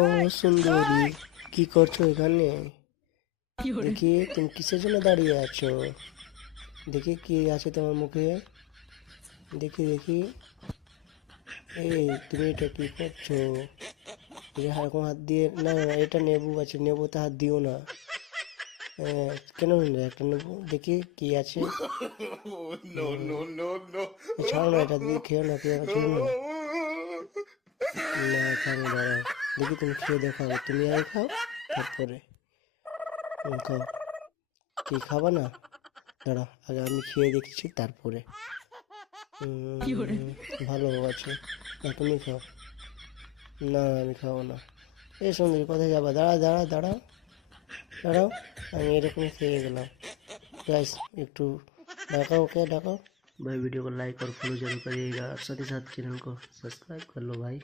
ও সুন্দরী, কি করছো এখানে? দেখি তুমি কিসের জন্য দাঁড়িয়ে আছো? দেখি কি আছে তোমার মুখে। দেখি দেখি। এই তুমি এটা কি করছো? এটা এরকম হাত দিয়ে না না না, এটা নেবু আছে, নেবুতে হাত দিও না। কেন নিলে একটা নেবু, দেখি কি আছে। ছাড়ো না, এটা দিয়ে খেও না, খেও না, খেও না। না খাবো, দাঁড়াও। দেখি তুমি খেয়ে দেখো, আগে তুমি আগে খাও, তারপরে খাও। কি খাবা না? দাঁড়াও, আগে আমি খেয়ে দেখছি তারপরে। ভালো আছে। না তুমি খাও। না আমি খাবো না। এই সুন্দরী, কোথায় যাবা? দাঁড়াও দাঁড়াও দাঁড়াও দাঁড়াও। আমি एरकम খেয়ে গেলাম। गाइस একটু डाको, ओके डाको भाई। वीडियो को लाइक और फॉलो जरूर करिएगा, साथ ही साथ चैनल को सब्सक्राइब कर लो भाई।